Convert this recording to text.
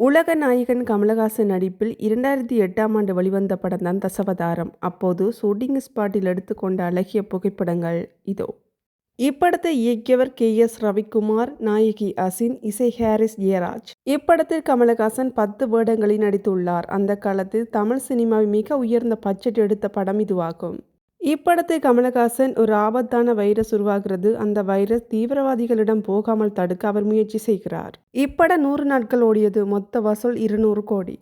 உலக நாயகன் கமலஹாசன் நடிப்பில் 2008ஆம் ஆண்டு வெளிவந்த படம் தான் தசவதாரம். அப்போது ஷூட்டிங் ஸ்பாட்டில் எடுத்துக்கொண்ட அழகிய புகைப்படங்கள் இதோ. இப்படத்தை இயக்கியவர் கே.எஸ். ரவிக்குமார், நாயகி அசின், இசை ஹாரிஸ் ஜெயராஜ். இப்படத்தில் கமலஹாசன் 10 வேடங்களில் நடித்துள்ளார். அந்த காலத்தில் தமிழ் சினிமாவில் மிக உயர்ந்த பட்ஜெட் எடுத்த படம் இதுவாகும். இப்படத்தில் கமலஹாசன் ஒரு ஆபத்தான வைரஸ் உருவாகிறது. அந்த வைரஸ் தீவிரவாதிகளிடம் போகாமல் தடுக்க அவர் முயற்சி செய்கிறார். இப்படம் 100 நாட்கள் ஓடியது. மொத்த வசூல் 200 கோடி.